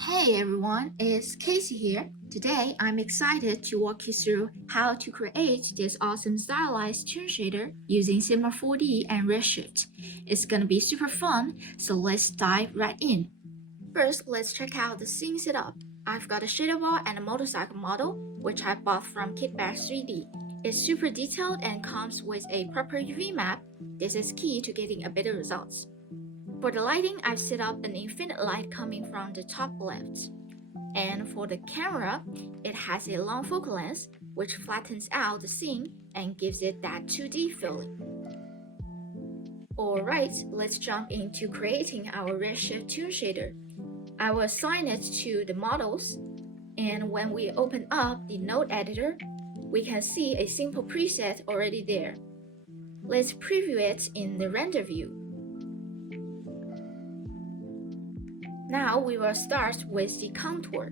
Hey everyone, it's Casey here. Today I'm excited to walk you through how to create this awesome stylized toon shader using Cinema 4D and Redshift. It's gonna be super fun, so let's dive right in. First, let's check out the scene setup. I've got a shader ball and a motorcycle model, which I bought from Kitbash 3D. It's super detailed and comes with a proper UV map. This is key to getting a better results. For the lighting, I've set up an infinite light coming from the top left. And for the camera, it has a long focal length, which flattens out the scene and gives it that 2D feeling. Alright, let's jump into creating our Redshift toon shader. I will assign it to the models, and when we open up the node editor, we can see a simple preset already there. Let's preview it in the render view. Now we will start with the contour.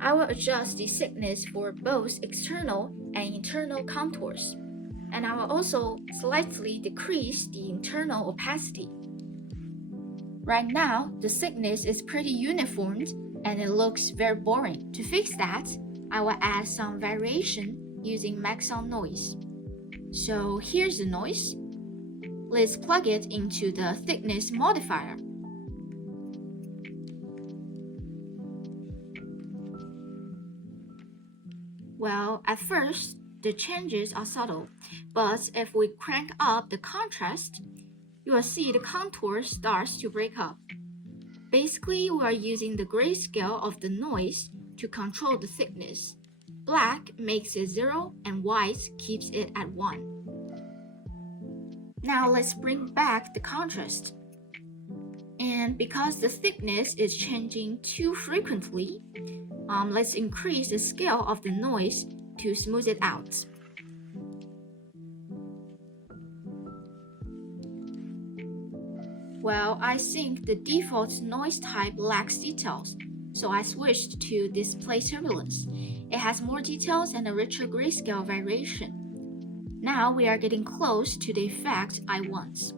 I will adjust the thickness for both external and internal contours, and I will also slightly decrease the internal opacity. Right now, the thickness is pretty uniform and it looks very boring. To fix that, I will add some variation using max on noise. So here's the noise. Let's plug it into the thickness modifier. Well, at first, the changes are subtle, but if we crank up the contrast, you will see the contour starts to break up. Basically, we are using the grayscale of the noise to control the thickness. Black makes it 0 and white keeps it at 1. Now let's bring back the contrast. And because the thickness is changing too frequently, let's increase the scale of the noise to smooth it out. Well, I think the default noise type lacks details, so I switched to display turbulence. It has more details and a richer grayscale variation. Now we are getting close to the effect I want.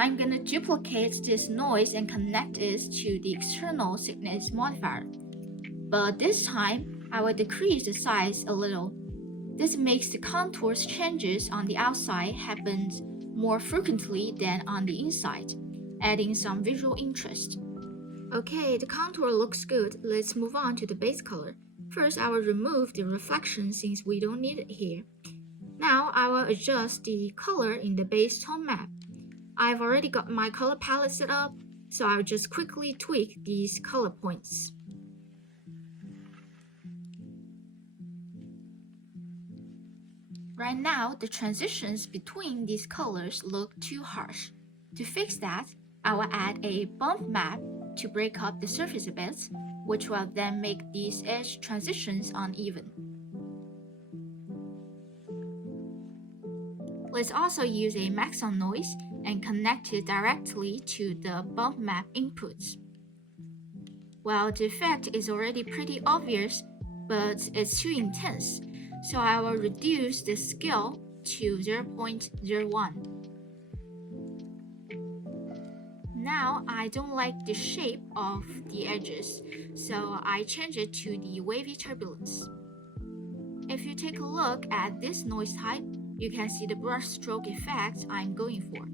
I'm gonna duplicate this noise and connect it to the external thickness modifier. But this time, I will decrease the size a little. This makes the contours changes on the outside happen more frequently than on the inside, adding some visual interest. Okay, the contour looks good. Let's move on to the base color. First, I will remove the reflection since we don't need it here. Now, I will adjust the color in the base tone map. I've already got my color palette set up, so I'll just quickly tweak these color points. Right now, the transitions between these colors look too harsh. To fix that, I will add a bump map to break up the surface a bit, which will then make these edge transitions uneven. Let's also use a max on noise and connect it directly to the bump map inputs. Well, the effect is already pretty obvious, but it's too intense, so I will reduce the scale to 0.01. Now I don't like the shape of the edges, so I change it to the wavy turbulence. If you take a look at this noise type, you can see the brushstroke effect I'm going for.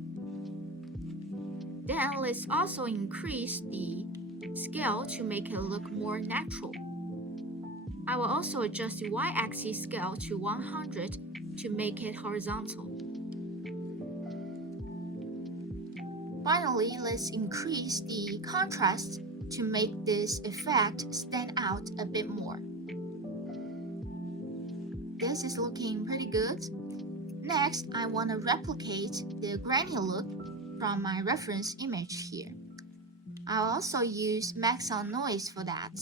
Then let's also increase the scale to make it look more natural. I will also adjust the y-axis scale to 100 to make it horizontal. Finally, let's increase the contrast to make this effect stand out a bit more. This is looking pretty good. Next, I want to replicate the grainy look from my reference image here. I'll also use max on noise for that.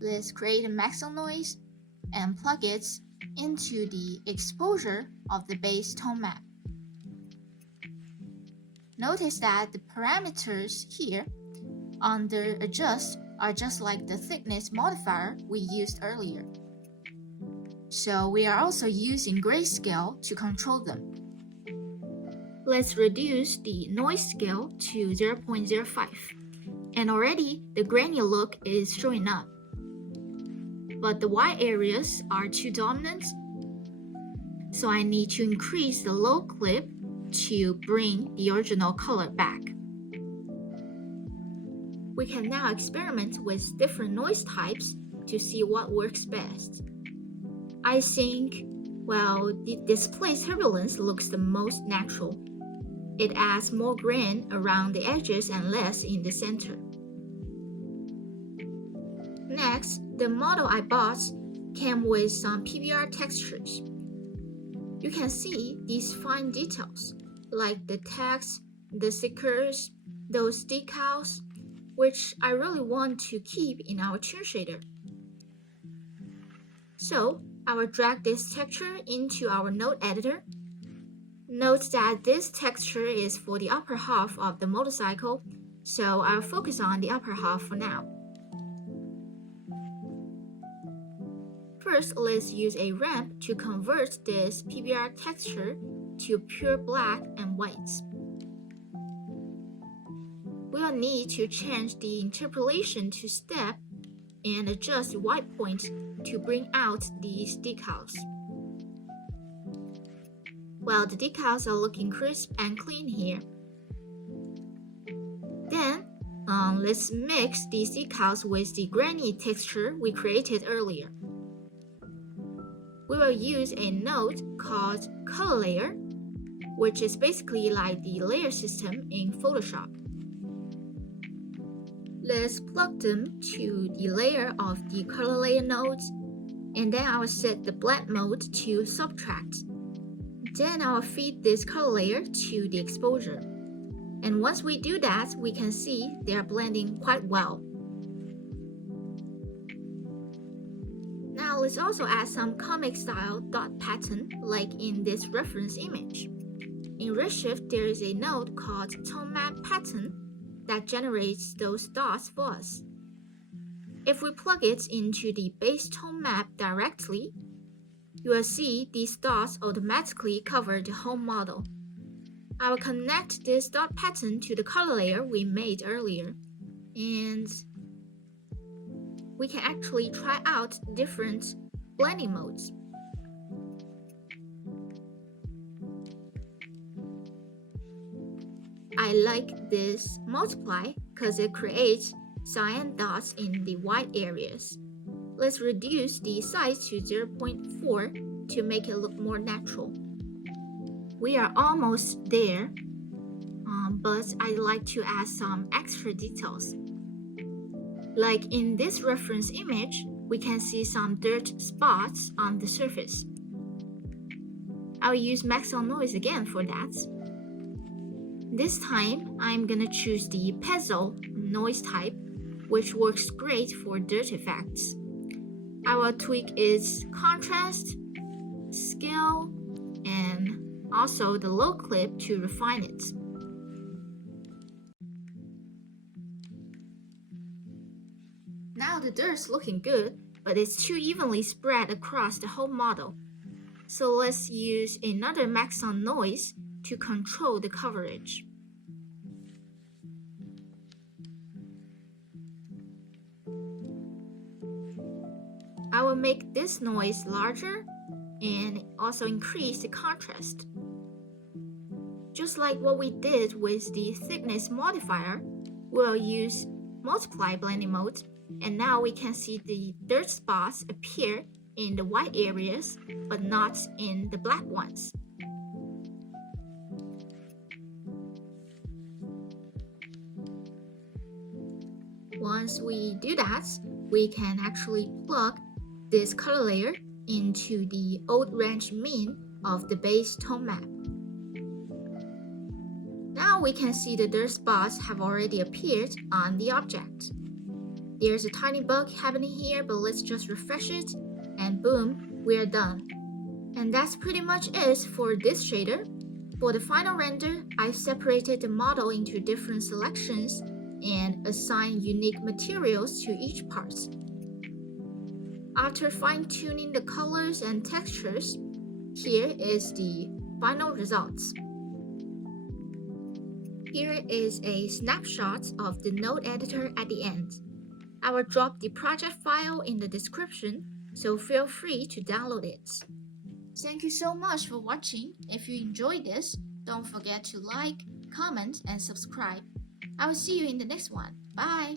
Let's create a max on noise and plug it into the exposure of the base tone map. Notice that the parameters here under adjust are just like the thickness modifier we used earlier. So we are also using grayscale to control them. Let's reduce the noise scale to 0.05. And already the grainy look is showing up. But the white areas are too dominant, so I need to increase the low clip to bring the original color back. We can now experiment with different noise types to see what works best. I think, well, the display turbulence looks the most natural. It adds more grain around the edges and less in the center. Next, the model I bought came with some PBR textures. You can see these fine details, like the text, the stickers, those decals, which I really want to keep in our toon shader. So, I will drag this texture into our node editor. Note that this texture is for the upper half of the motorcycle, so I'll focus on the upper half for now. First, let's use a ramp to convert this PBR texture to pure black and white. We'll need to change the interpolation to step and adjust the white point to bring out these decals. Well, the decals are looking crisp and clean here. Then, let's mix these decals with the grainy texture we created earlier. We will use a node called Color Layer, which is basically like the layer system in Photoshop. Let's plug them to the layer of the Color Layer nodes, and then I will set the blend mode to Subtract. Then I will feed this color layer to the exposure. And once we do that, we can see they are blending quite well. Now let's also add some comic style dot pattern like in this reference image. In Redshift, there is a node called Tone Map Pattern that generates those dots for us. If we plug it into the base tone map directly, you will see these dots automatically cover the whole model. I will connect this dot pattern to the color layer we made earlier, and we can actually try out different blending modes. I like this multiply because it creates cyan dots in the white areas. Let's reduce the size to 0.4 to make it look more natural. We are almost there, but I'd like to add some extra details. Like in this reference image, we can see some dirt spots on the surface. I'll use max on noise again for that. This time, I'm gonna choose the pezzo noise type, which works great for dirt effects. I will tweak its contrast, scale, and also the low clip to refine it. Now the dirt's looking good, but it's too evenly spread across the whole model. So let's use another max on noise to control the coverage. I will make this noise larger and also increase the contrast. Just like what we did with the thickness modifier, we'll use multiply blending mode, and now we can see the dirt spots appear in the white areas, but not in the black ones. Once we do that, we can actually plug this color layer into the old range mean of the base tone map. Now we can see the dirt spots have already appeared on the object. There's a tiny bug happening here, but let's just refresh it, and boom, we're done. And that's pretty much it for this shader. For the final render, I separated the model into different selections and assigned unique materials to each part. After fine-tuning the colors and textures, here is the final results. Here is a snapshot of the node editor at the end. I will drop the project file in the description, so feel free to download it. Thank you so much for watching. If you enjoyed this, don't forget to like, comment, and subscribe. I will see you in the next one. Bye!